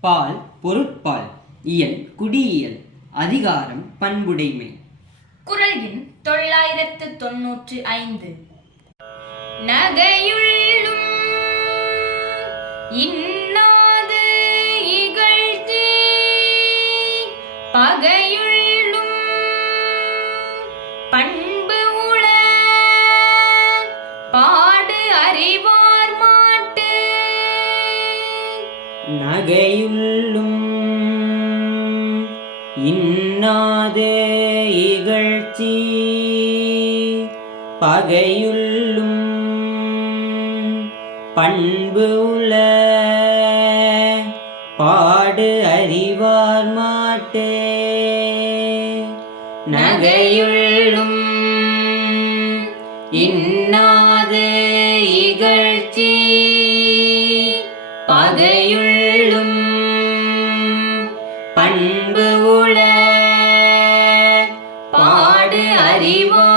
பால் பொருட்பால் இயல் குடியியல் அதிகாரம் பண்புடைமை. குரல் எண் தொள்ளாயிரத்து தொன்னூற்று ஐந்து. நகையும் நகையுள்ளும் இன்னாதே இகழ்ச்சி பகையுள்ளும் பண்பு உள பாடு அறிவார் மாட்டே. நகையுள்ளும் இன்னாதே இகழ்ச்சி பகையுள்ளும் பண்பு உள பாடு அறிவோ